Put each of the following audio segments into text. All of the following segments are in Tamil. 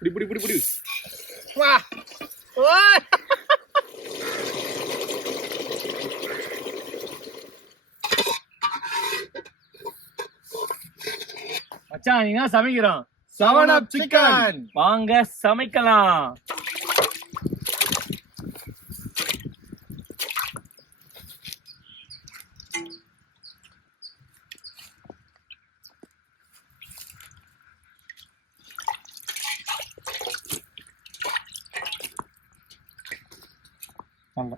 புடி புடி புடி புடி. வா ஓய் மச்சான் நீங்க சமைக்கிறோம். 7 Up சிக்கன். வாங்க சமைக்கலாம். வாங்க.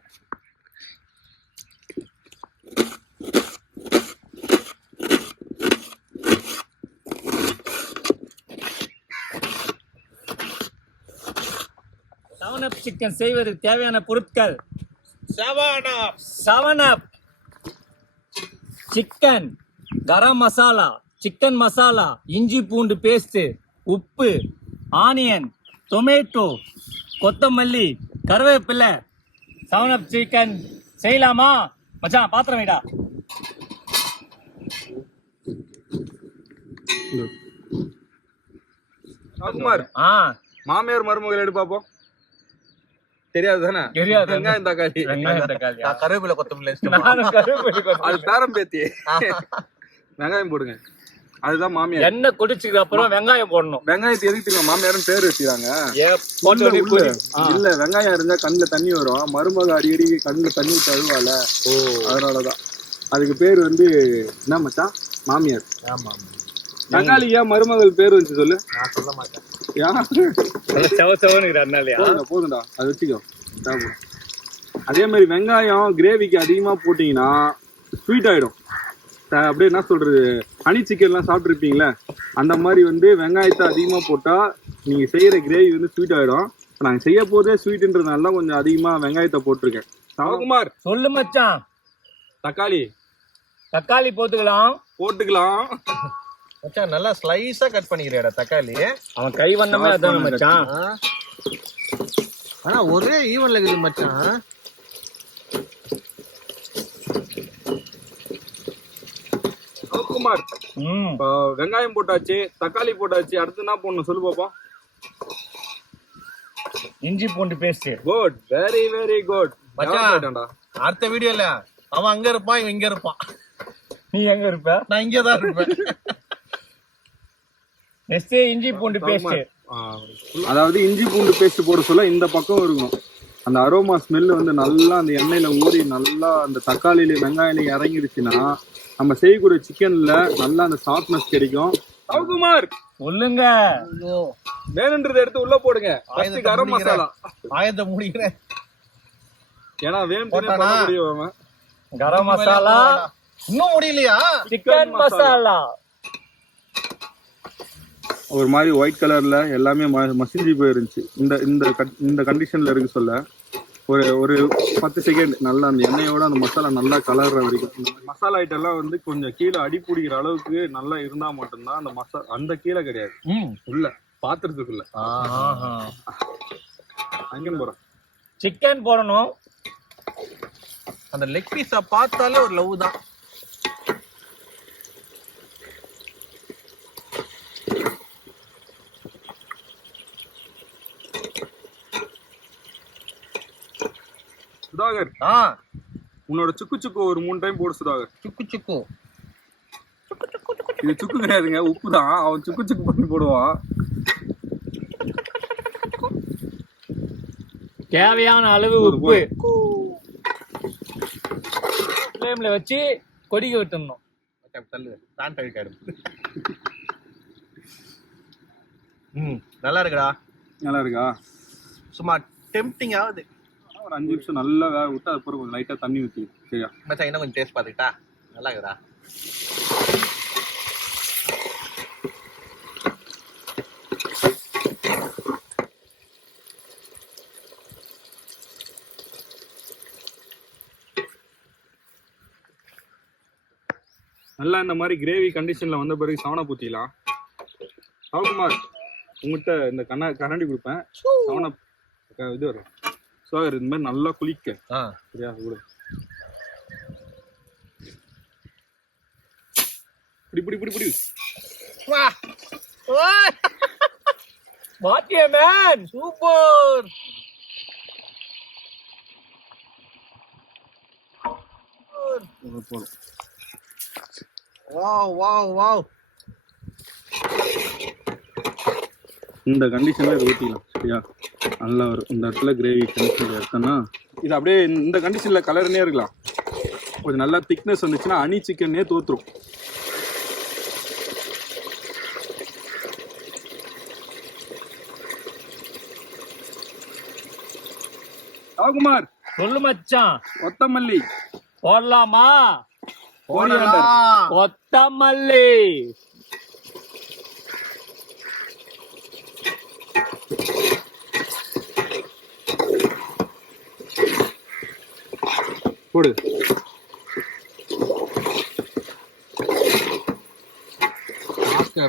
செவன் அப் சிக்கன் செய்வதற்கு தேவையான பொருட்கள்: 7 அப் சிக்கன், கரம் மசாலா, சிக்கன் மசாலா, இஞ்சி பூண்டு பேஸ்ட், உப்பு, ஆனியன், டொமேட்டோ, கொத்தமல்லி, கருவேப்பிலை. 7 அப் சிக்கன் செய்யலாமா மச்சான்? பாத்திரம் வைடா. குமார், மாமியார் மருமகள் எடு பாப்போம். தெரியாது தானே? தெரியாது. வெங்காயம் தக்காளி, கருவேப்பிலை கொத்தமல்லி அது பேரம் பேத்தி. வெங்காயம் போடுங்க, அதுதான் மாமியார். எண்ணெய் குடிச்சதுக்கு அப்புறம் வெங்காயம் போடணும். வெங்காயத்தை எதுக்கு மாமியாரும் பேர் வச்சுக்கிறாங்க? இல்ல வெங்காயம் இருந்தா கண்ணுல தண்ணி வரும், மருமக அடிக்கடி கண்ணுல தண்ணி தழுவால, அதனாலதான் அதுக்கு பேர் வந்து என்ன மச்சான்? மாமியார். ஆமா. தக்காளி ஏன் மருமகள் பேர் வந்து சொல்லு. நான் சொல்ல மாட்டேன். போதும்டா, அது வச்சுக்கோ. அதே மாதிரி வெங்காயம் கிரேவிக்கு அதிகமா போட்டீங்கன்னா ஸ்வீட் ஆயிடும். அப்படியே என்ன சொல்றது, ஹனி சிக்கன் எல்லாம் சாப்பிட்டுருப்பீங்களா, அந்த மாதிரி வந்து வெங்காயத்தை அதிகமா போட்டா நீங்க செய்யற கிரேவி வந்து ஸ்வீட் ஆயிடும். நாங்க செய்ய போதே ஸ்வீட்ன்றதுனால தான் கொஞ்சம் அதிகமா வெங்காயத்தை போட்டிருக்கேன். சவகுமார் சொல்லு மச்சான். தக்காளி போட்டுக்கலாம். மச்சான் நல்லா ஸ்லைஸா கட் பண்ணிக்கிறேடா தக்காளி. அவன் கை வண்ணமே அதான மச்சான். ஆனா ஒரே ஈவன்ல இருக்குது மச்சான். குமார், வெங்காயம் போட்டாச்சு, தக்காளி போட்டாச்சு, அடுத்து என்ன போடணும் சொல்லு பாப்பா. இஞ்சி பூண்டு paste. Good, very very good மச்சான். அடுத்த வீடியோல அவன் அங்க இருப்பான், இவன் இங்க இருப்பான். நீ எங்க இருப்ப? நான் இங்க தான் இருப்பேன். நெக்ஸ்ட் இஞ்சி பூண்டு பேஸ்ட். அதாவது இஞ்சி பூண்டு பேஸ்ட் போட சொல்ல இந்த பக்கம் இருக்கும். அந்த அரோமா ஸ்மெல் வந்து நல்லா அந்த எண்ணெயில ஊறி நல்லா அந்த தக்காளியில வெங்காயில இறங்கிடுச்சுன்னா நம்ம செய்யக்கூடிய சிக்கன்ல நல்லா அந்த சாஃப்ட்னஸ் கிடைக்கும். சவகுமார் சொல்லுங்க. வேணுன்றதை எடுத்து உள்ள போடுங்க. கரம் மசாலா ஆயத்தை முடிக்கிறேன். ஏன்னா வேணும் கரம் மசாலா இன்னும் முடியலையா? சிக்கன் மசாலா ஒரு மாதிரி ஒயிட் கலர்ல எல்லாமே மசிஞ்சு போயிருந்துச்சு. இந்த கண்டிஷன்ல இருக்கு சொல்ல ஒரு 10 செகண்ட் நல்லா அந்த எண்ணெயோட அந்த மசாலா நல்லா கலர்ற வரைக்கும். மசாலா ஐட்டம் எல்லாம் வந்து கொஞ்சம் கீழே அடி பிடிக்கிற அளவுக்கு நல்லா இருந்தா மட்டும்தான் அந்த அந்த கீழே கிடையாது, உள்ள பாத்திரத்துக்குள்ள அங்கே போறோம். சிக்கன் போடணும். அந்த லெக் பீஸா பார்த்தாலே ஒரு லவ் தான். சுதாகர், உன்னோட சுக்கு ஒரு 3 டைம் போடு சுதாகர். சுக்கு இது சுக்கு கிடையாதுங்க, உப்பு தான். அவன் சுக்கு பண்ணி போடுவான். தேவையான அளவு உப்பு ஃப்ளேம்ல வச்சு கொதிக்க விட்டுறணும். நல்லா இருக்குடா. நல்லா இருக்கா? சும்மா டெம்ப்டிங் ஆகுது. ஒரு 5 நிமிஷம் நல்லா வேக விட்டு அதுக்கப்புறம் கொஞ்சம் லைட்டா தண்ணி ஊற்றி. சரியா மச்சான், இன்னும் கொஞ்சம் டேஸ்ட் பார்த்துக்கிட்டா நல்லா இருக்குடா. நல்லா இந்த மாதிரி கிரேவி கண்டிஷன்ல வந்த பிறகு சவனா பூத்திக்கலாம். சவகுமார், உங்ககிட்ட இந்த கண்ணாடி கொடுப்பேன். சவனா இது வரும் சார், இந்த மாதிரி நல்லா குளிக்க. சரியா? புடி புடி புடி புடி. What a man. Super. Wow wow wow. இந்த கண்டிஷன்ல இது ஊற்றிக்கலாம் சரியா, நல்லா வரும். இந்த இடத்துல கிரேவி கண்டிஷன் எடுத்தோன்னா இது அப்படியே இந்த கண்டிஷனில் கலர்னே இருக்கலாம். கொஞ்சம் நல்லா திக்னஸ் வந்துச்சுன்னா ஹனி சிக்கன்னே தோத்துரும். ராகுமார் சொல்லு மச்சான். கொத்தமல்லி போடலாமா? கோரியாண்டர் கொத்தமல்லி. போடு.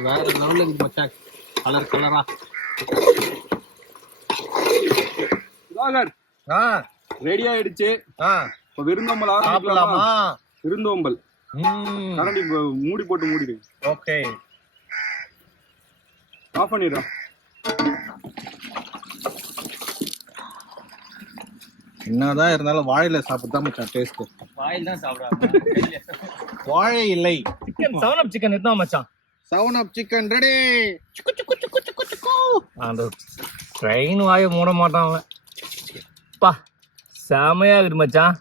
வேற லெவல்ல இருக்கு மச்சான், கலர் கலரா. சுதாகர் ரெடி ஆயிடுச்சு. இப்போ விருந்தோம்பல் ஆரம்பிக்கலாமா? விருந்தோம்பல் கரண்டி மூடி போட்டு மூடிடு. ஓகே, ஆஃப் பண்ணிடுறோம். என்னதான் இருந்தாலும் வாழையில சாப்பிட்டுதான் மச்சான் டேஸ்ட். வாயில் தான் சாப்பிடுவாங்க. வாழை இல்லை. சிக்கன் 7 up சிக்கன் எத்தனை மச்சான்? 7 up சிக்கன் ரெடி. அந்த ட்ரெயின் வாயை மூட மாட்டான் அவன். பா செமையா இருக்குது மச்சான்.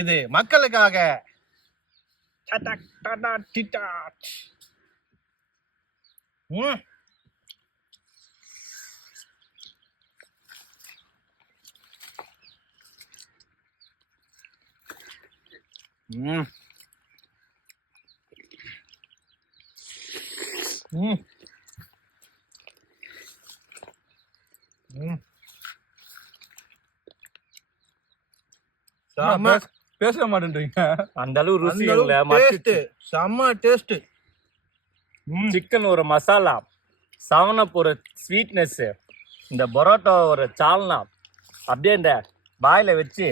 இது மக்களுக்காக. பேச மாட்டேன்றீங்க. அந்த அளவு ருசி டேஸ்ட் செம்ம டேஸ்ட். சிக்கன் ஒரு மசாலா, 7 up ஒரு ஸ்வீட்னஸ், இந்த பரோட்டா ஒரு சால்னா அப்படியே இந்த பாயில வச்சு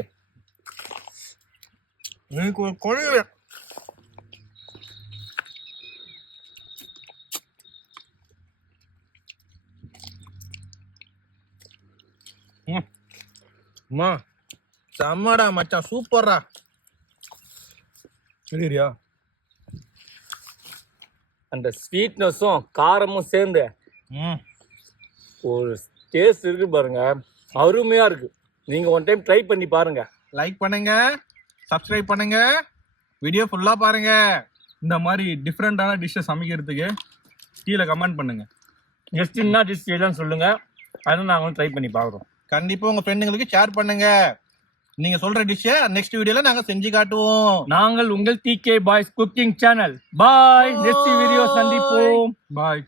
எனக்கு ஒரு கொழுவு. செம்மடா மச்சான், சூப்பர்ரா. சரியா? அந்த ஸ்வீட்னஸும் காரமும் சேர்ந்து ஒரு டேஸ்ட் இருக்கு பாருங்க, அருமையா இருக்கு. நீங்க ஒன் டைம் ட்ரை பண்ணி பாருங்க. லைக் பண்ணுங்க, சப்ஸ்கிரைப் பண்ணுங்க, வீடியோ ஃபுல்லா பாருங்க. இந்த மாதிரி டிஃப்ரெண்டான டிஷ்ஷை சமைக்கிறதுக்கு கீழே கமெண்ட் பண்ணுங்க. நெக்ஸ்ட் என்ன டிஷ் செய்யலாம்னு சொல்லுங்க, அதை நாங்களும் ட்ரை பண்ணி பார்க்குறோம். கண்டிப்பா உங்க ஃப்ரெண்டுங்களுக்கு ஷேர் பண்ணுங்க. நீங்க சொல்ற டிஷ்ஷை நெக்ஸ்ட் வீடியோல நாங்க செஞ்சு காட்டுவோம். நாங்கள் உங்கள் TK பாய்ஸ் குக்கிங் சேனல். பாய். நெக்ஸ்ட் வீடியோ சந்திப்போம். பாய்.